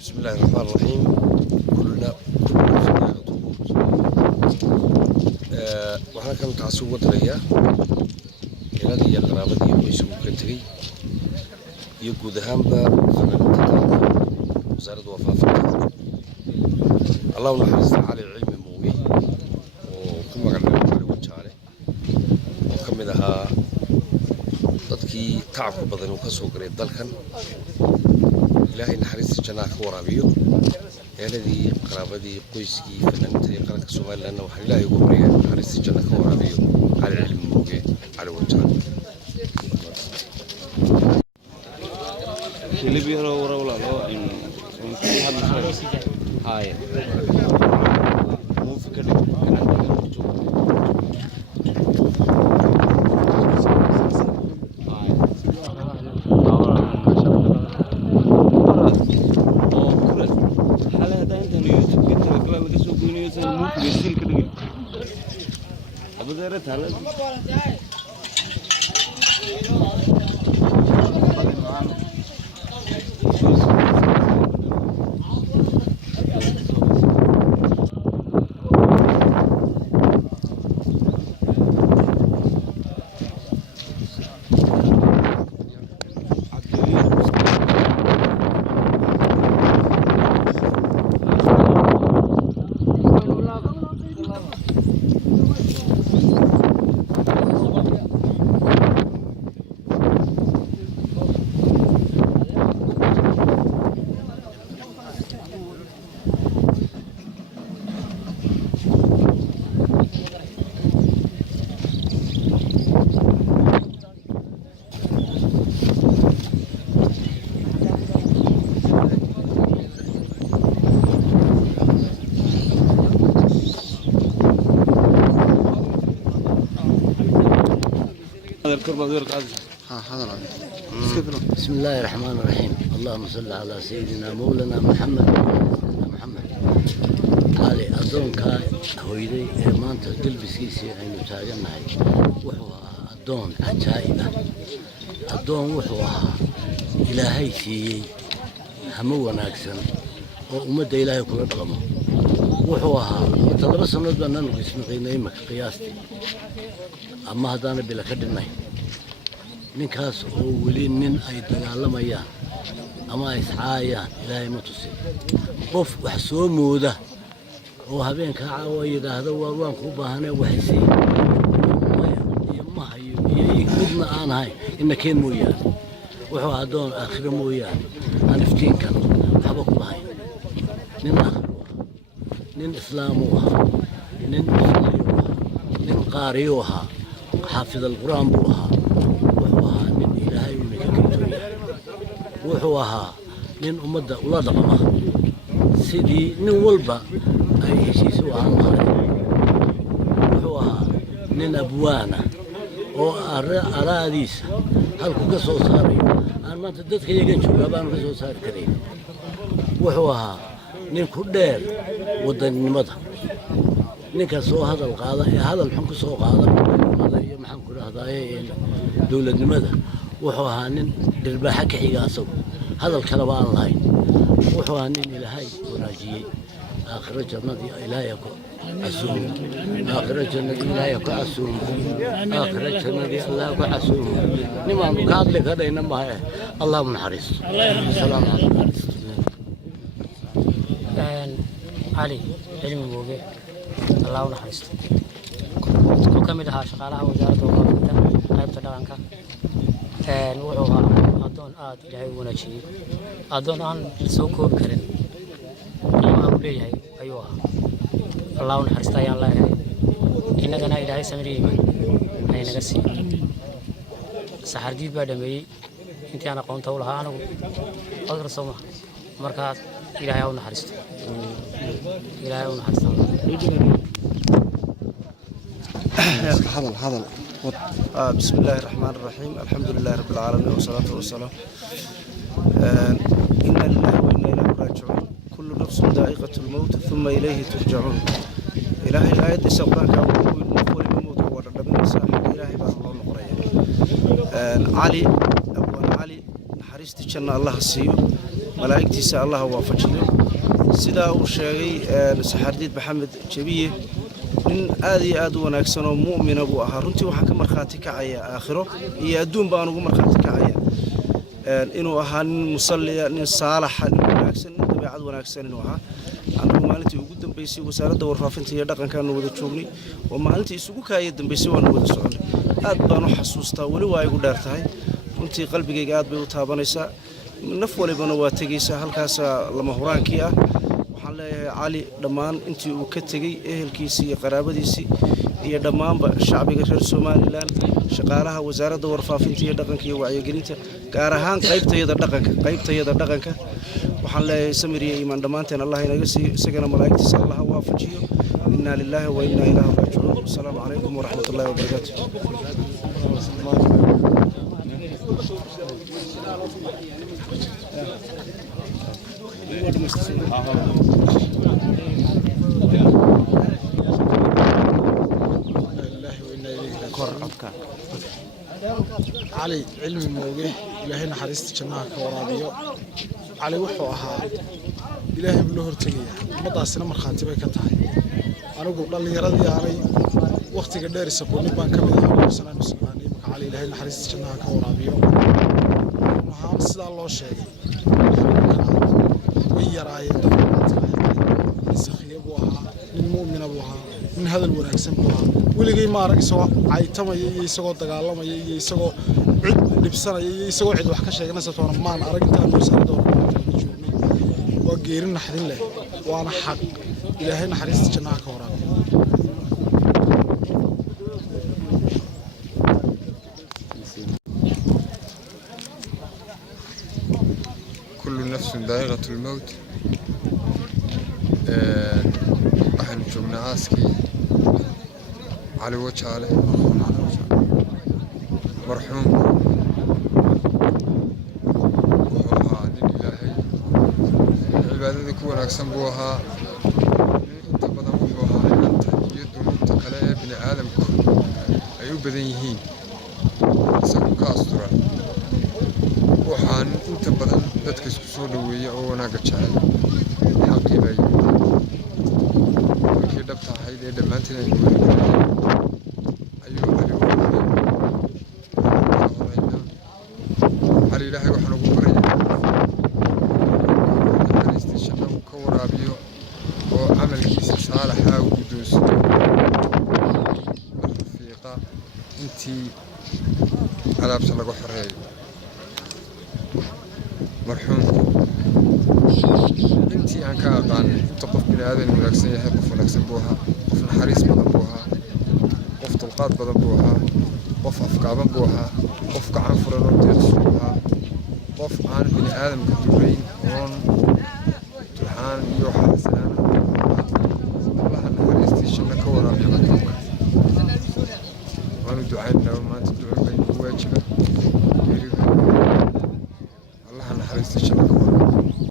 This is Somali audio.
بسم الله الرحمن الرحيم. كلنا ذائقة الموت. waxaan kan taasi ugu darayaa ilaahay iyo qaraabadii iyo isugu ka tagay iyo guud ahaanba fanaaniinta wasaaradda wafaafinta Allahu naxariista cali cilmi mooge oo ku magacaabay cali wajaale oo ka mid ahaa dadkii tacabka badan uu ka soo galay dalkan ilaahay naxariista jannaha ka waraabiyo eedadii qaraabadii qoyskii fanaaniinta iyo qaranka Soomaaliland waxa ilaahay ugu baryaa naxariista jannaha ka waraabiyo cali cilmi mooge cali wajaale كليبي ولا ولا إن هاي مو فكر بسم الله الرحمن الرحيم. اللهم صل على سيدنا مولانا محمد علي أدونك هويدي مانتا قلبسيسي أنو تاجمعي وحوها أدون عجائبة أدون وحوها إلهي سيي همو ناكسن ومدى إلهي كل رقمه وحوها وطلب سنة بأننا نقسم قيمة قياستي أما هدانا بلا كدناي ninkaas oo weli nin ay dagaalamayaan ama ay iscaayaan ilaahay ma tusin qof wax soo mooda oo habeenka caawa yiraahdo waan ku baahanay waxay ma hayo midna aan hay inna keen mooyaan wuxuu adoon aakhiro mooyaan aan iftiinkan waxba ku lahayn nin islaam nin qaari xaafid al-quraan buu ahaa wuxuu ahaa nin ummadda ula dhaqma sidii nin walba ay heshiis u ahaan lahayd wuxuu ahaa nin abwaana oo araadiisa halku ka soo saarayo aan maanta dadka yagan jooga baanu ka soo saari karayn wuxuu ahaa nin ku dheer wadannimada ninka soo hadal qaada ee hadal xun ku soo qaada iyo maxaan ku raahdaay dawladnimada wuxuu ahaa nin dhirbaaxa ka xiga asagu hadal kale baan lahayn wuxuu ahaa nin ilaahay wanaajiyey aakhiro jannadii ilaahay ku casuum aakhiro jannadii ilaahay ku casuum aakhiro jannadii allah ku casuum nimaan ka hadli karayna ma aha allah naxariis salaam alaykum علي علمي موجه الله نحرسته وكم ده شغالها وزارة وقفتها قيبت دارنك وعوها أدون جاي ونشي أدون أن سوكور كرين ما أقولي هاي أيوة الله نحرسته يا الله هاي إنك أنا إلهي سمري هاي نقصي سحردي بعد مي أنت أنا قمت أقولها أنا أقدر سوما مركز إلهي أو نحرسته إلهي أو نحرسته هذا بسم الله الرحمن الرحيم. الحمد لله رب العالمين والصلاة والسلام. إنا لله وإنا إليه راجعون. كل نفس ذائقة الموت ثم إليه ترجعون. إلهي الآية سقران كأول مفول الموت ورد من الساحل إلهي بار الله نقرأ علي أبو علي naxariistii janna allah siiyo malaa'igtiisa allah waafajiyo sidaa uu sheegay saxardiid maxamed jabiye nin aad iyo aad u wanaagsan oo mu'mina buu ahaa runtii waxaan ka markhaati kacaya aakhiro iyo adduun baan ugu markhaati kacaya inuu ahaa nin musalliya nin saalaxa nin wanaagsan nin dabeecad wanaagsan inuu ahaa anagu maalintii ugu dambeysay wasaaradda warfaafinta iyo dhaqankaanu wada joognay oo maalintii isugu kaaya dambeysay waanu wada soconay aad baan u xasuustaa weli waa igu dheer tahay runtii qalbigayga aad bay u taabanaysaa naf walibana waa tegaysaa halkaasaa lama huraankii ah waxaan leeyahay cali dhammaan intii uu ka tegey ehelkiisii iyo qaraabadiisii iyo dhammaanba shacbiga reer somalilan shaqaalaha wasaaradda warfaafinta iyo dhaqanka iyo wacyigelinta gaar ahaan qaybtayada dhaqanka waxaan leeyahay samir iyo iimaan dhammaanteen allah inaga siiyo isagana malaa'igtiisa allah waafajiyo inna lillahi wa inna ilaahi raajicuun assalaamu calaykum waraxmatullaahi wabarakaatuh علي علمي موجه إلهي نحرست جناها كورابيو علي وحو أها إلهي بلوهر تليا مضى سنة مرخاتي بي كتاي أنا قبل اللي يرضي علي وقت قدر يسقوني بان كمدها سنة نسمعني علي إلهي نحرست جناها كورابيو وهام سيدا الله شيء ويراي سخي أبوها للمؤمن أبوها من هذا الورقسم بوها ولقي ما رأي سوا عيتما يسقط دجالة ما يسقط عد لبسنا يسقط عد وحكي شيء ناس تورم ما أنا أرجع تاني وسأل دور وجيرنا حدين له وأنا حق إلى هنا حريص جناح كورا كل نفس ذائقة الموت waxaan joognaa aaskii cali wajaale marxuumku wuxuu ahaa nin ilaahay cibaadada ku wanaagsan buu ahaa nin inta badan wuxuu ahaa inanta iyo dunuubta kale ee bini aadamku ay u badan yihiin isagu ka asturan waxaa nin inta badan dadka isku soo dhoweeya oo wanaagga jecel xaqii baa yimid markii dhabta ahayd ee dhammaantiin aynu ayuu cali cali ilaahay waxaan ugu baryayaa naxariistii janno uu ka waraabiyo oo camalkiisa saalaxa uu guddoonsiyo rafiiqa intii cadaabta laga xoreeyo marxuumku intii aan ka aqaanay inta qof bini aadan wanaagsan yahay qof wanaagsan buu ahaa qof naxariis badan buu ahaa qof dulqaad badan buu ahaa qof afgaaban buu ahaa qof gacan furan oo deeqsi buu ahaa qof aan bini aadamka durayn oon turxaan iyo xaasanaan allaha naxariistii janno ka waraabiyo marxuumka waanu ducaynaynaa maanta duco baynu ku waajiba